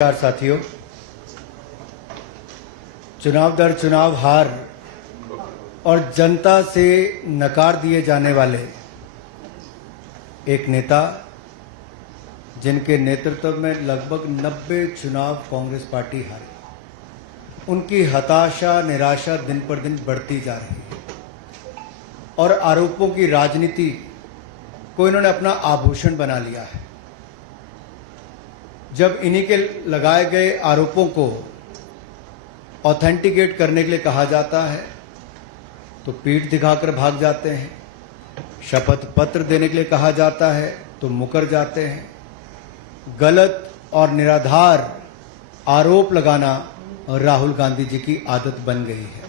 साथियों, चुनाव दर चुनाव हार और जनता से नकार दिए जाने वाले एक नेता जिनके नेतृत्व में लगभग 90 चुनाव कांग्रेस पार्टी हारी, उनकी हताशा निराशा दिन पर दिन बढ़ती जा रही है और आरोपों की राजनीति को इन्होंने अपना आभूषण बना लिया है। जब इन्हीं के लगाए गए आरोपों को ऑथेंटिकेट करने के लिए कहा जाता है तो पीठ दिखाकर भाग जाते हैं, शपथ पत्र देने के लिए कहा जाता है तो मुकर जाते हैं। गलत और निराधार आरोप लगाना राहुल गांधी जी की आदत बन गई है।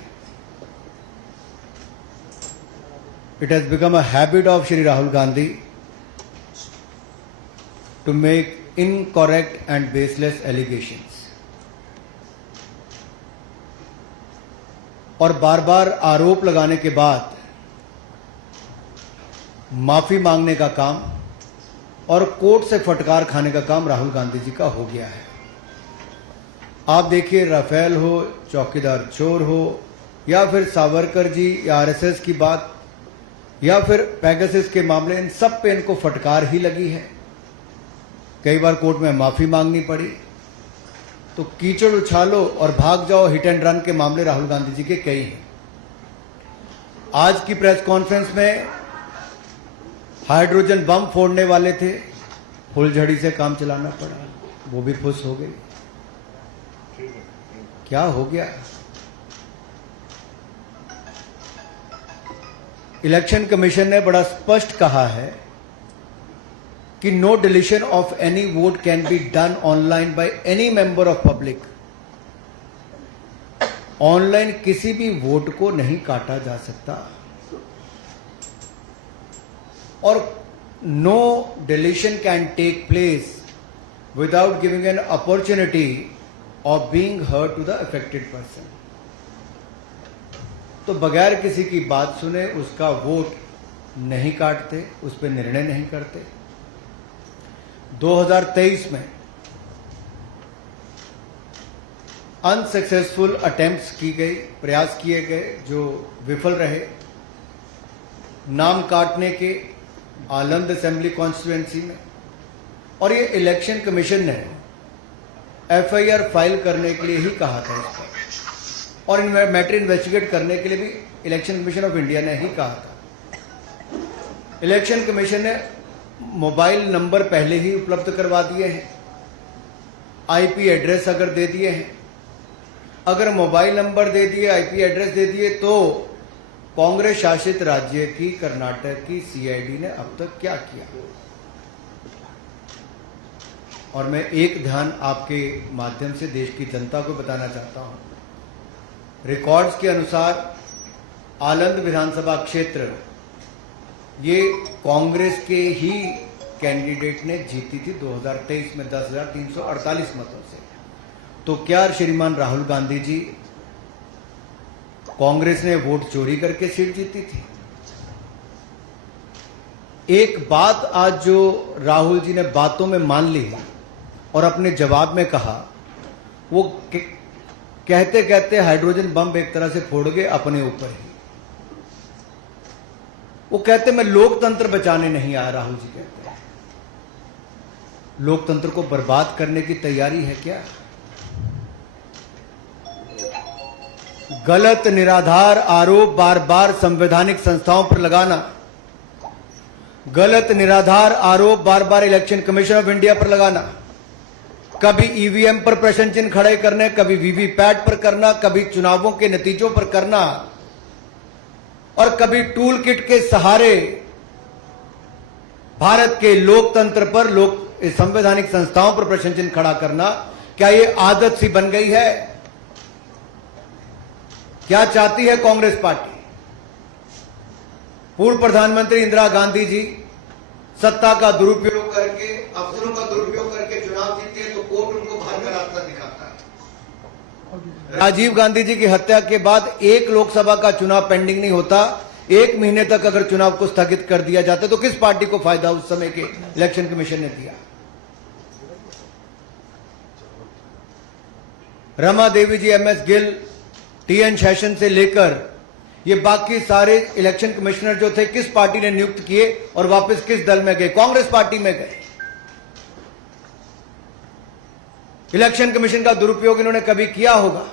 It has become a habit of Shri Rahul Gandhi to make incorrect and baseless allegations और बार बार आरोप लगाने के बाद माफी मांगने का काम और कोर्ट से फटकार खाने का काम राहुल गांधी जी का हो गया है। आप देखिए, राफेल हो, चौकीदार चोर हो, या फिर सावरकर जी या आरएसएस की बात, या फिर पेगासस के मामले, इन सब पे इनको फटकार ही लगी है। कई बार कोर्ट में माफी मांगनी पड़ी। तो कीचड़ उछालो और भाग जाओ हिट एंड रन के मामले राहुल गांधी जी के कई हैं। आज की प्रेस कॉन्फ्रेंस में हाइड्रोजन बम फोड़ने वाले थे, फुलझड़ी से काम चलाना पड़ा, वो भी फुस हो गई। क्या हो गया? इलेक्शन कमीशन ने बड़ा स्पष्ट कहा है कि no deletion of any vote can be done online by any member of public। Online किसी भी वोट को नहीं काटा जा सकता और no deletion can take place without giving an opportunity of being heard to the affected person। तो बगैर किसी की बात सुने उसका वोट नहीं काटते, उस पर निर्णय नहीं करते। 2023 में अनसक्सेसफुल अटेम्प्ट्स की गई, प्रयास किए गए जो विफल रहे, नाम काटने के आलंद असेंबली कॉन्स्टिट्यूएंसी में। और ये इलेक्शन कमीशन ने एफआईआर फाइल करने के लिए ही कहा था इस पर, और मैटर इन्वेस्टिगेट करने के लिए भी इलेक्शन कमीशन ऑफ इंडिया ने ही कहा था। इलेक्शन कमीशन ने मोबाइल नंबर पहले ही उपलब्ध करवा दिए हैं, आईपी एड्रेस अगर दे दिए हैं, अगर मोबाइल नंबर दे दिए, आईपी एड्रेस दे दिए, तो कांग्रेस शासित राज्य की कर्नाटक की सीआईडी ने अब तक क्या किया? और मैं एक ध्यान आपके माध्यम से देश की जनता को बताना चाहता हूं। रिकॉर्ड्स के अनुसार आलंद विधानसभा क्षेत्र ये कांग्रेस के ही कैंडिडेट ने जीती थी 2023 में 10,348 मतों से। तो क्या श्रीमान राहुल गांधी जी, कांग्रेस ने वोट चोरी करके सीट जीती थी? एक बात आज जो राहुल जी ने बातों में मान ली और अपने जवाब में कहा, वो कहते कहते हाइड्रोजन बम एक तरह से फोड़ गए अपने ऊपर ही। वो कहते मैं लोकतंत्र बचाने नहीं आया। राहुल जी कहते हैं लोकतंत्र को बर्बाद करने की तैयारी है क्या? गलत निराधार आरोप बार बार संवैधानिक संस्थाओं पर लगाना, गलत निराधार आरोप बार बार इलेक्शन कमीशन ऑफ इंडिया पर लगाना, कभी ईवीएम पर प्रश्न चिन्ह खड़े करने, कभी वीवीपैट पर करना, कभी चुनावों के नतीजों पर करना, और कभी टूल किट के सहारे भारत के लोकतंत्र पर, संवैधानिक संस्थाओं पर प्रश्न चिन्ह खड़ा करना, क्या ये आदत सी बन गई है? क्या चाहती है कांग्रेस पार्टी? पूर्व प्रधानमंत्री इंदिरा गांधी जी सत्ता का दुरुपयोग करके, अफसरों का दुरुपयोग करके चुनाव जीते हैं तो कोर्ट उनको बाहर का रास्ता दिखाता है। राजीव गांधी जी की हत्या के बाद एक लोकसभा का चुनाव पेंडिंग नहीं होता, 1 महीने तक अगर चुनाव को स्थगित कर दिया जाता तो किस पार्टी को फायदा उस समय के इलेक्शन कमीशन ने दिया? रमा देवी जी, MS गिल, TN शेषन से लेकर ये बाकी सारे इलेक्शन कमिश्नर जो थे, किस पार्टी ने नियुक्त किए और वापस किस दल में गए? कांग्रेस पार्टी में गए। इलेक्शन कमीशन का दुरुपयोग इन्होंने कभी किया होगा?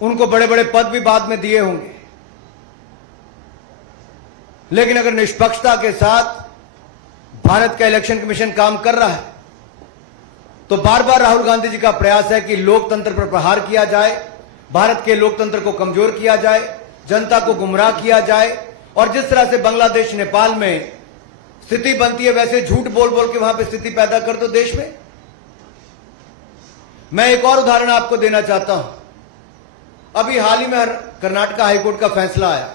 उनको बड़े बड़े पद भी बाद में दिए होंगे, लेकिन अगर निष्पक्षता के साथ भारत का इलेक्शन कमीशन काम कर रहा है तो बार बार राहुल गांधी जी का प्रयास है कि लोकतंत्र पर प्रहार किया जाए, भारत के लोकतंत्र को कमजोर किया जाए, जनता को गुमराह किया जाए, और जिस तरह से बांग्लादेश नेपाल में स्थिति बनती है वैसे झूठ बोल बोल के वहां पे स्थिति पैदा कर दो देश में। मैं एक और उदाहरण आपको देना चाहता हूं। अभी हाल ही में कर्नाटक हाईकोर्ट का फैसला आया,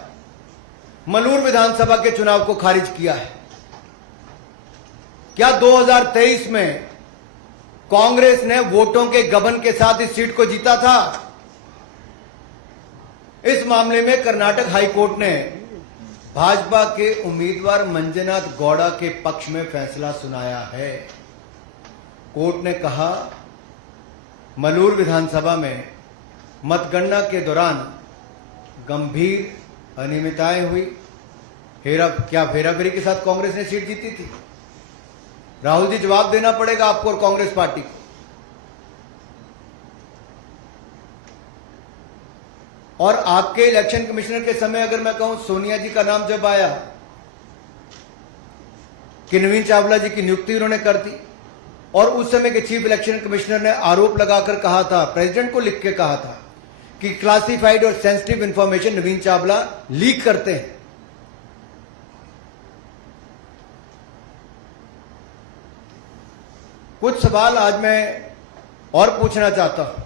मलूर विधानसभा के चुनाव को खारिज किया है। क्या 2023 में कांग्रेस ने वोटों के गबन के साथ इस सीट को जीता था? इस मामले में कर्नाटक हाईकोर्ट ने भाजपा के उम्मीदवार मंजुनाथ गौड़ा के पक्ष में फैसला सुनाया है। कोर्ट ने कहा, मलूर विधानसभा में मतगणना के दौरान गंभीर अनियमितताएं हुई। क्या फेराफेरी के साथ कांग्रेस ने सीट जीती थी? राहुल जी, जवाब देना पड़ेगा आपको और कांग्रेस पार्टी को। और आपके इलेक्शन कमिश्नर के समय अगर मैं कहूं, सोनिया जी का नाम जब आया कि नवीन चावला जी की नियुक्ति उन्होंने कर दी, और उस समय के चीफ इलेक्शन कमिश्नर ने आरोप लगाकर कहा था, प्रेसिडेंट को लिख के कहा था कि क्लासिफाइड और सेंसिटिव इंफॉर्मेशन नवीन चावला लीक करते हैं। कुछ सवाल आज मैं और पूछना चाहता हूं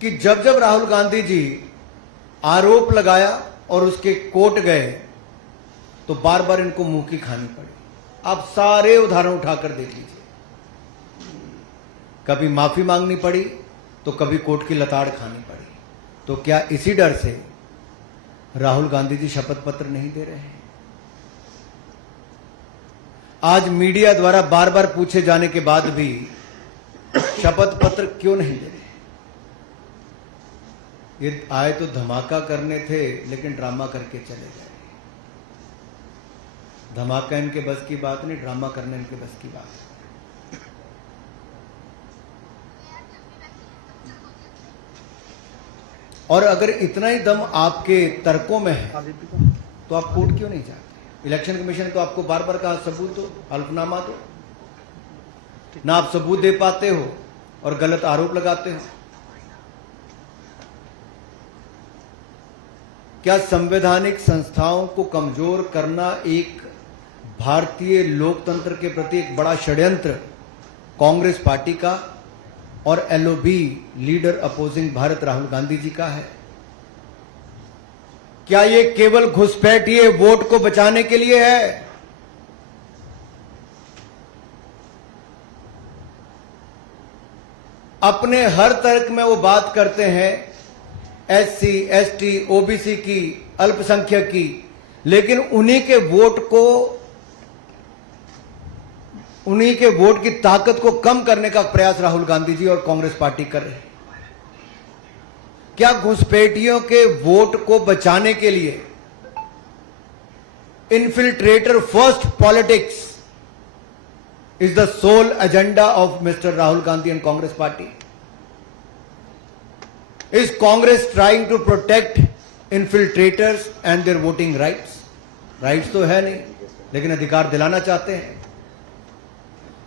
कि जब जब राहुल गांधी जी आरोप लगाया और उसके कोर्ट गए तो बार बार इनको मुंह की खानी पड़ी। आप सारे उदाहरण उठाकर देख लीजिए, कभी माफी मांगनी पड़ी तो कभी कोर्ट की लताड़ खानी पड़ी। तो क्या इसी डर से राहुल गांधी जी शपथ पत्र नहीं दे रहे हैं? आज मीडिया द्वारा बार बार पूछे जाने के बाद भी शपथ पत्र क्यों नहीं दे रहे? ये आए तो धमाका करने थे, लेकिन ड्रामा करके चले गए। धमाका इनके बस की बात नहीं, ड्रामा करने इनके बस की बात है। और अगर इतना ही दम आपके तर्कों में है तो आप कोर्ट क्यों नहीं जाते? इलेक्शन कमीशन तो आपको बार बार कहा सबूत दो, हल्फनामा दो, ना आप सबूत दे पाते हो और गलत आरोप लगाते हो। क्या संवैधानिक संस्थाओं को कमजोर करना एक भारतीय लोकतंत्र के प्रति एक बड़ा षड्यंत्र कांग्रेस पार्टी का और LOB leader opposing Bharat Rahul Gandhi ji का है? क्या ये केवल घुसपैठिए वोट को बचाने के लिए है? अपने हर तर्क में वो बात करते हैं SC, ST, OBC की, अल्पसंख्यक की, लेकिन उन्हीं के वोट की ताकत को कम करने का प्रयास राहुल गांधी जी और कांग्रेस पार्टी कर रहे हैं। क्या घुसपैठियों के वोट को बचाने के लिए infiltrator first politics is the sole agenda of mister Rahul Gandhi and Congress party? Is Congress trying to protect infiltrators and their voting rights? Rights तो है नहीं, लेकिन अधिकार दिलाना चाहते हैं।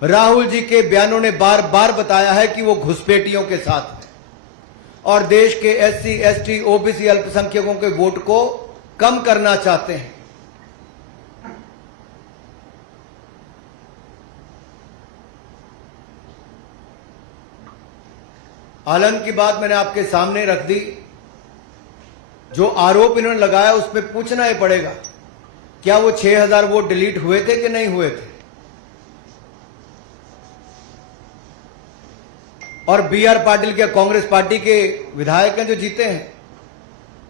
राहुल जी के बयानों ने बार बार बताया है कि वो घुसपैठियों के साथ है और देश के SC, ST, OBC अल्पसंख्यकों के वोट को कम करना चाहते हैं। आलम की बात मैंने आपके सामने रख दी। जो आरोप इन्होंने लगाया उस पर पूछना ही पड़ेगा, क्या वो 6000 वोट डिलीट हुए थे कि नहीं हुए थे? और BR पाटिल क्या कांग्रेस पार्टी के विधायक हैं जो जीते हैं?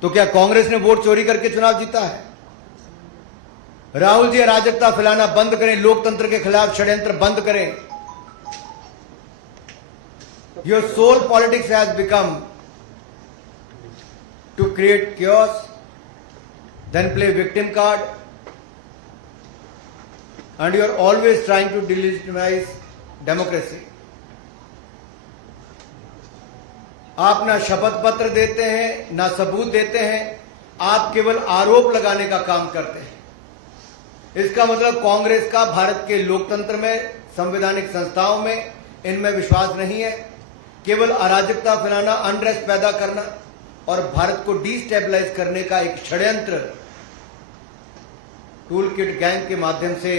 तो क्या कांग्रेस ने वोट चोरी करके चुनाव जीता है? राहुल जी अराजकता फैलाना बंद करें, लोकतंत्र के खिलाफ षड्यंत्र बंद करें। Your sole politics has become to create chaos, then play victim card, and you are always trying to delegitimize democracy. आप ना शपथ पत्र देते हैं, ना सबूत देते हैं, आप केवल आरोप लगाने का काम करते हैं। इसका मतलब कांग्रेस का भारत के लोकतंत्र में, संवैधानिक संस्थाओं में, इनमें विश्वास नहीं है। केवल अराजकता फैलाना, अनरेस्ट पैदा करना और भारत को डिस्टेबलाइज करने का एक षड्यंत्र टूल किट गैंग के माध्यम से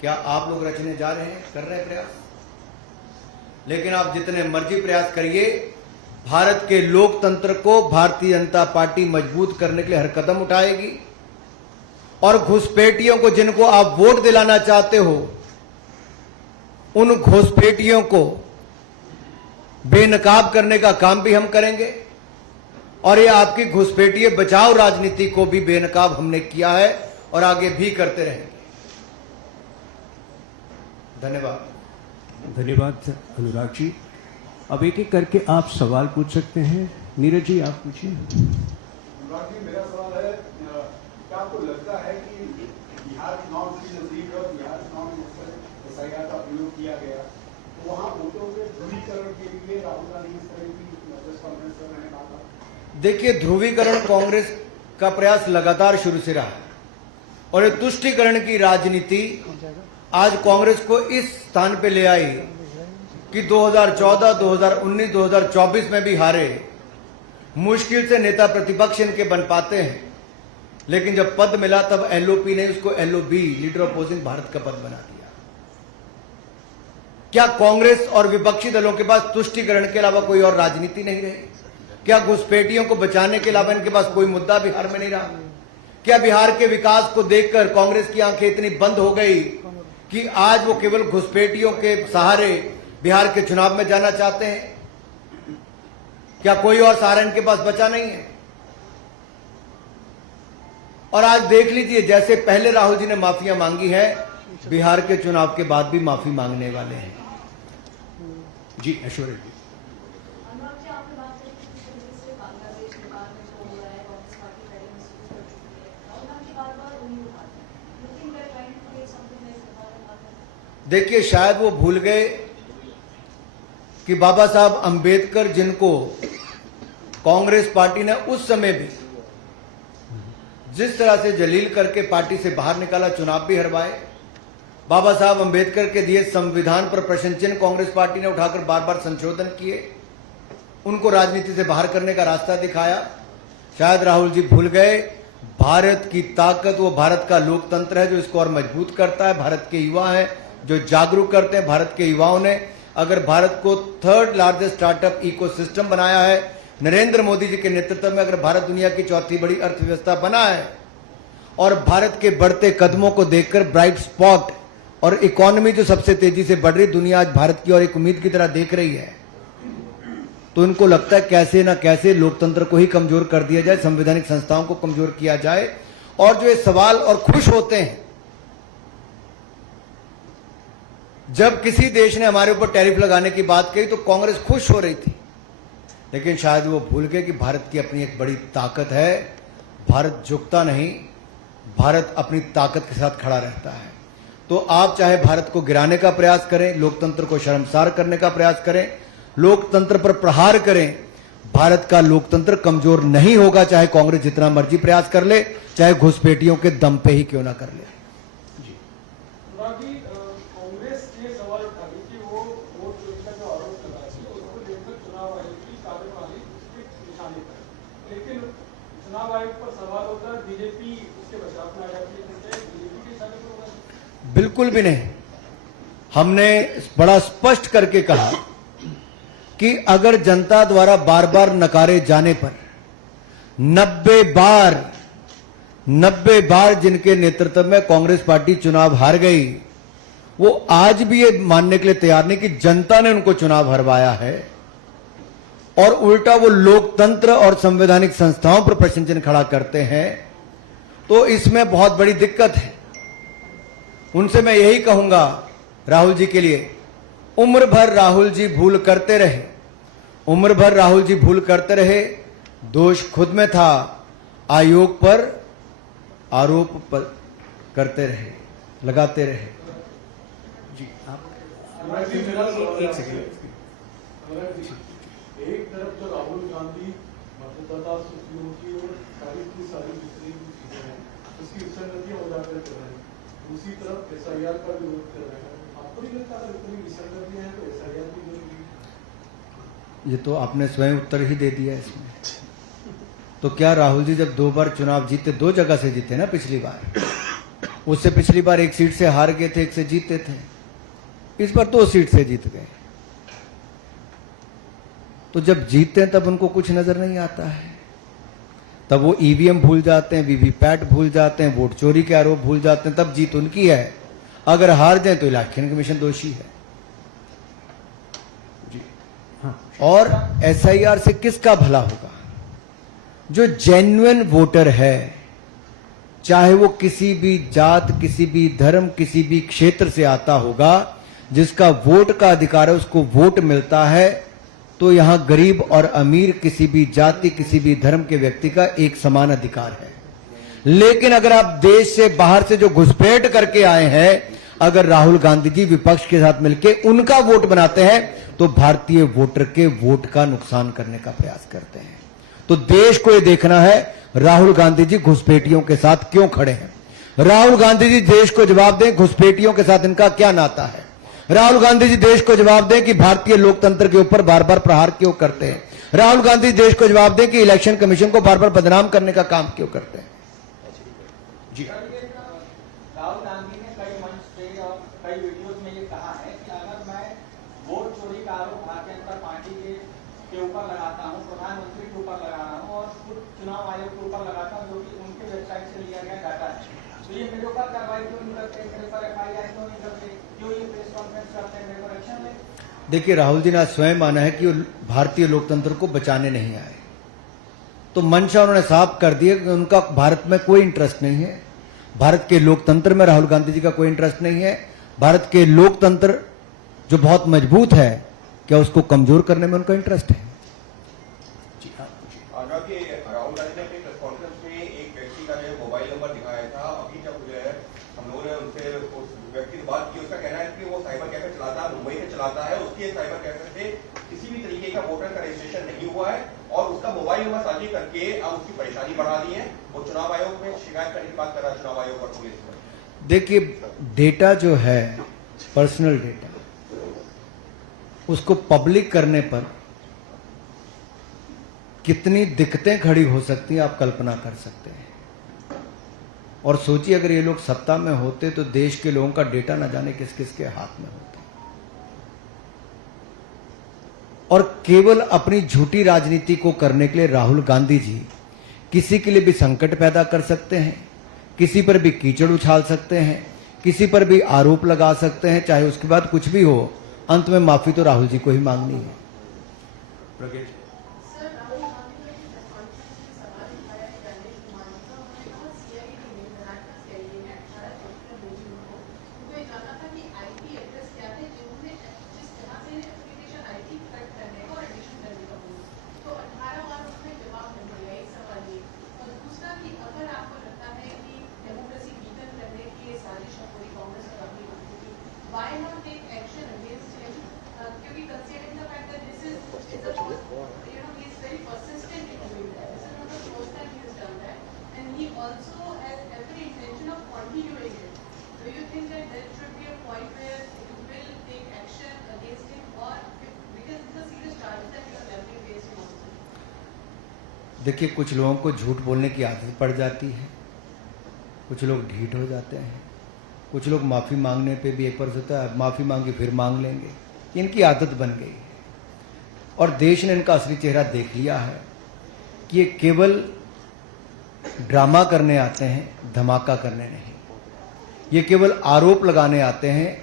क्या आप लोग रचने जा रहे हैं, कर रहे हैं प्रयास। लेकिन आप जितने मर्जी प्रयास करिए, भारत के लोकतंत्र को भारतीय जनता पार्टी मजबूत करने के लिए हर कदम उठाएगी। और घुसपैठियों को, जिनको आप वोट दिलाना चाहते हो, उन घुसपैठियों को बेनकाब करने का काम भी हम करेंगे। और ये आपकी घुसपैठिए बचाओ राजनीति को भी बेनकाब हमने किया है और आगे भी करते रहेंगे। धन्यवाद। धन्यवाद अनुराग जी। अब एक एक करके आप सवाल पूछ सकते हैं। नीरज जी आप पूछिए। अनुराग जी, मेरा सवाल है, क्या आपको लगता है कि बिहार चुनाव की नजदीक और बिहार चुनाव में SIR का प्रयोग किया गया, तो वहाँ वोटों के ध्रुवीकरण के लिए राहुल गांधी इस तरह की प्रेस कॉन्फ्रेंस कर रहे हैं? देखिए, ध्रुवीकरण कांग्रेस का प्रयास लगातार शुरू से रहा है और ये तुष्टीकरण की राजनीति आज कांग्रेस को इस स्थान पे ले आई कि 2014, 2019, 2024 में भी हारे। मुश्किल से नेता प्रतिपक्ष इनके बन पाते हैं, लेकिन जब पद मिला तब LOP ने उसको LOB, लीडर अपोजिंग भारत का पद बना दिया। क्या कांग्रेस और विपक्षी दलों के पास तुष्टीकरण के अलावा कोई और राजनीति नहीं रही? क्या घुसपैठियों को बचाने के अलावा इनके पास कोई मुद्दा बिहार में नहीं रहा? क्या बिहार के विकास को देखकर कांग्रेस की आंखें इतनी बंद हो गई कि आज वो केवल घुसपैठियों के सहारे बिहार के चुनाव में जाना चाहते हैं? क्या कोई और सहारा इनके पास बचा नहीं है? और आज देख लीजिए, जैसे पहले राहुल जी ने माफिया मांगी है, बिहार के चुनाव के बाद भी माफी मांगने वाले हैं। जी ऐश्वर्या जी। देखिए, शायद वो भूल गए कि बाबा साहब अंबेडकर, जिनको कांग्रेस पार्टी ने उस समय भी जिस तरह से जलील करके पार्टी से बाहर निकाला, चुनाव भी हरवाए, बाबा साहब अंबेडकर के दिए संविधान पर प्रश्न चिन्ह कांग्रेस पार्टी ने उठाकर बार बार संशोधन किए, उनको राजनीति से बाहर करने का रास्ता दिखाया। शायद राहुल जी भूल गए, भारत की ताकत वो भारत का लोकतंत्र है जो इसको और मजबूत करता है। भारत के युवा हैं जो जागरूक करते हैं। भारत के युवाओं ने अगर भारत को 3rd लार्जेस्ट स्टार्टअप इकोसिस्टम बनाया है, नरेंद्र मोदी जी के नेतृत्व में अगर भारत दुनिया की 4थी बड़ी अर्थव्यवस्था बना है, और भारत के बढ़ते कदमों को देखकर ब्राइट स्पॉट और इकोनॉमी जो सबसे तेजी से बढ़ रही, दुनिया आज भारत की और एक उम्मीद की तरह देख रही है, तो उनको लगता है कैसे ना कैसे लोकतंत्र को ही कमजोर कर दिया जाए, संवैधानिक संस्थाओं को कमजोर किया जाए। और जो ये सवाल और खुश होते हैं जब किसी देश ने हमारे ऊपर टैरिफ लगाने की बात कही तो कांग्रेस खुश हो रही थी, लेकिन शायद वो भूल गए कि भारत की अपनी एक बड़ी ताकत है। भारत झुकता नहीं, भारत अपनी ताकत के साथ खड़ा रहता है। तो आप चाहे भारत को गिराने का प्रयास करें, लोकतंत्र को शर्मसार करने का प्रयास करें, लोकतंत्र पर प्रहार करें, भारत का लोकतंत्र कमजोर नहीं होगा, चाहे कांग्रेस जितना मर्जी प्रयास कर ले, चाहे घुसपैठियों के दम पे ही क्यों ना कर ले। कांग्रेस ये सवाल उठा रही कि वो वोट चोरी का जो आरोप लगा है उसको लेकर चुनाव आयोग की कार्यप्रणाली उसके निशाने पर, लेकिन चुनाव आयोग पर सवाल होता है बीजेपी उसके बचाव में आ जाती है, बीजेपी के निशाने पर होगा? बिल्कुल भी नहीं। हमने बड़ा स्पष्ट करके कहा कि अगर जनता द्वारा बार बार नकारे जाने पर 90 बार जिनके नेतृत्व में कांग्रेस पार्टी चुनाव हार गई, वो आज भी ये मानने के लिए तैयार नहीं कि जनता ने उनको चुनाव हरवाया है, और उल्टा वो लोकतंत्र और संवैधानिक संस्थाओं पर प्रश्न चिन्ह खड़ा करते हैं, तो तो इसमें बहुत बड़ी दिक्कत है। उनसे मैं यही कहूंगा राहुल जी के लिए, उम्र भर राहुल जी भूल करते रहे, उम्र भर राहुल जी भूल करते रहे। दोष खुद में था, आयोग पर आरोप पर करते रहे, लगाते रहे। जी आप अनुराग जी, मेरा सवाल एक है सेकंड। अनुराग जी, एक तरफ तो राहुल गांधी मतदाता सूचियों की और सारी की सारी जितनी भी चीजें हैं उसकी विसंगतियां उजागर कर रहे हैं, दूसरी तरफ एसआईआर का विरोध कर रहे हैं। आपको नहीं लगता अगर इतनी विसंगतियां हैं तो एसआईआर की जरूरी है? ये तो आपने स्वयं उत्तर ही दे दिया इसमें। तो क्या राहुल जी जब 2 बार चुनाव जीते, 2 जगह से जीते ना, पिछली बार, उससे पिछली बार 1 सीट से हार गए थे, 1 से जीते थे, इस बार 2 सीट से जीत गए। तो जब जीतते हैं तब उनको कुछ नजर नहीं आता है, तब वो ईवीएम भूल जाते हैं, वीवीपैट भूल जाते हैं, वोट चोरी के आरोप भूल जाते हैं, तब जीत उनकी है। अगर हार जाए तो इलेक्शन कमीशन दोषी है। हाँ, और एसआईआर से किसका भला होगा? जो जेन्युइन वोटर है, चाहे वो किसी भी जात, किसी भी धर्म, किसी भी क्षेत्र से आता होगा, जिसका वोट का अधिकार है, उसको वोट मिलता है। तो यहां गरीब और अमीर, किसी भी जाति, किसी भी धर्म के व्यक्ति का एक समान अधिकार है। लेकिन अगर आप देश से बाहर से जो घुसपैठ करके आए हैं, अगर राहुल गांधी जी विपक्ष के साथ मिलकर उनका वोट बनाते हैं, तो भारतीय वोटर के वोट का नुकसान करने का प्रयास करते हैं। तो देश को यह देखना है राहुल गांधी जी घुसपैठियों के साथ क्यों खड़े हैं। राहुल गांधी जी देश को जवाब दें, घुसपैठियों के साथ इनका क्या नाता है। राहुल गांधी जी देश को जवाब दें कि भारतीय लोकतंत्र के ऊपर बार बार प्रहार क्यों करते हैं। राहुल गांधी देश को जवाब दें कि इलेक्शन कमीशन को बार बार बदनाम करने का काम क्यों करते हैं। जी राहुल गांधी ने कई मंच पे और कई वीडियोज में ये कहा है कि अगर मैं वोट चोरी का आरोप भारतीय जनता पार्टी के ऊपर लगाता हूँ, प्रधानमंत्री के ऊपर लगा रहा हूँ और खुद चुनाव आयोग के ऊपर लगाता हूँ, जो कि उनके वेबसाइट से लिया गया डाटा है, तो ये मेरे ऊपर कार्रवाई क्यों नहीं करते, मेरे ऊपर एफआईआर क्यों नहीं करते, क्यों ये प्रेस कॉन्फ्रेंस करते हैं, मेरे पर एक्शन में? देखिए, राहुल जी ने आज स्वयं माना है कि वो भारतीय लोकतंत्र को बचाने नहीं आए। तो मंशा उन्होंने साफ कर दिया कि उनका भारत में कोई इंटरेस्ट नहीं है। भारत के लोकतंत्र में राहुल गांधी जी का कोई इंटरेस्ट नहीं है। भारत के लोकतंत्र जो बहुत मजबूत है, क्या उसको कमजोर करने में उनका इंटरेस्ट है? हालांकि राहुल गांधी ने अपनी प्रेस कॉन्फ्रेंस में एक व्यक्ति का जो मोबाइल नंबर दिखाया था। अभी जब जो है हम लोगों ने उनसे उस व्यक्ति से बात की, उसका कहना है कि वो साइबर कैफे चलाता है, मुंबई में चलाता है, उसके साइबर कैफे से किसी भी तरीके का वोटर का रजिस्ट्रेशन नहीं हुआ है और उसका मोबाइल नंबर साझी करके अब उसकी परेशानी बढ़ा दी है। वो चुनाव आयोग में शिकायत करने की बात कर रहा है, चुनाव आयोग और पुलिस पर। देखिए, डेटा जो है, पर्सनल डेटा, उसको पब्लिक करने पर कितनी दिक्कतें खड़ी हो सकती हैं, आप कल्पना कर सकते हैं। और सोचिए, अगर ये लोग सत्ता में होते तो देश के लोगों का डेटा न जाने किस किस के हाथ में होता। और केवल अपनी झूठी राजनीति को करने के लिए राहुल गांधी जी किसी के लिए भी संकट पैदा कर सकते हैं, किसी पर भी कीचड़ उछाल सकते हैं, किसी पर भी आरोप लगा सकते हैं, चाहे उसके बाद कुछ भी हो, अंत में माफी तो राहुल जी को ही मांगनी है। प्रज्ञा जी। Why not take action against him? Because considering the fact that this is the first, he is very persistent in doing that. This is not the first time he has done that, and he also has every intention of continuing it. Do you think that there should be a point where you will take action against him, or because it's a serious charge that you are levying against him also? देखिए, कुछ लोगों को झूठ बोलने की आदत पड़ जाती है, कुछ लोग ढीठ हो जाते हैं, कुछ लोग माफ़ी मांगने पे भी एक बार होता है, माफ़ी मांगी फिर मांग लेंगे। इनकी आदत बन गई है और देश ने इनका असली चेहरा देख लिया है कि ये केवल ड्रामा करने आते हैं, धमाका करने नहीं। ये केवल आरोप लगाने आते हैं,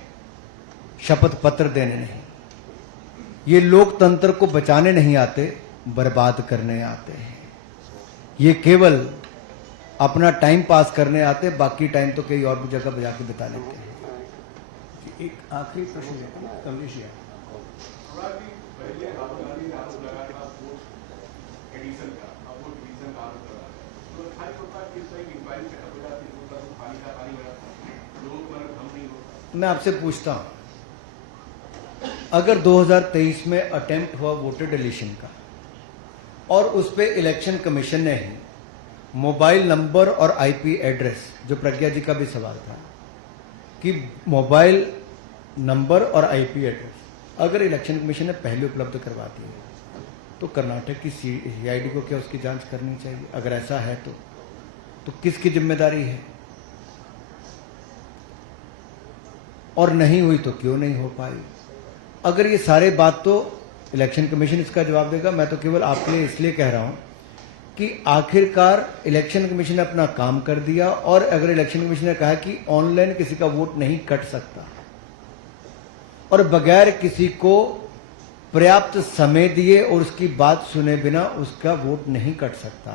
शपथ पत्र देने नहीं। ये लोकतंत्र को बचाने नहीं आते, बर्बाद करने आते हैं। ये केवल अपना टाइम पास करने आते हैं, बाकी टाइम तो कहीं और भी जगह बजा के बिता लेते हैं। एक आखिरी प्रश्न है कमलेश जी। पहले राहुल गांधी ने आरोप लगाया था वोट एडिशन का, अब वोट डिवीजन का आरोप लगा है। तो खाली होता है कि इस तरह की इंक्वायरी सेटअप हो जाती है, तो पानी का पानी हो जाता है, लोगों को मतलब हम नहीं होता। मैं आपसे पूछता हूं, अगर 2023 में अटेम्प्ट हुआ वोटर डिलीशन का और उस पे इलेक्शन कमीशन ने ही मोबाइल नंबर और आईपी एड्रेस, जो प्रज्ञा जी का भी सवाल था कि मोबाइल नंबर और आईपी एड्रेस अगर इलेक्शन कमीशन ने पहले उपलब्ध करवा दिए तो कर्नाटक की सीआईडी को क्या उसकी जांच करनी चाहिए? अगर ऐसा है तो किसकी जिम्मेदारी है? और नहीं हुई तो क्यों नहीं हो पाई? अगर ये सारे बात तो इलेक्शन कमीशन इसका जवाब देगा। मैं तो केवल आपके लिए इसलिए कह रहा हूं कि आखिरकार इलेक्शन कमीशन ने अपना काम कर दिया, और अगर इलेक्शन कमीशन ने कहा कि ऑनलाइन किसी का वोट नहीं कट सकता और बगैर किसी को पर्याप्त समय दिए और उसकी बात सुने बिना उसका वोट नहीं कट सकता,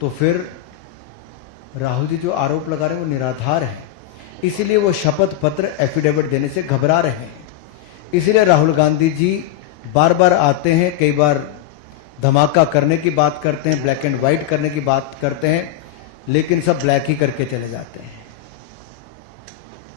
तो फिर राहुल जी जो आरोप लगा रहे हैं वो निराधार है। इसीलिए वो शपथ पत्र एफिडेविट देने से घबरा रहे हैं। इसीलिए राहुल गांधी जी बार बार आते हैं, कई बार धमाका करने की बात करते हैं, ब्लैक एंड व्हाइट करने की बात करते हैं, लेकिन सब ब्लैक ही करके चले जाते हैं।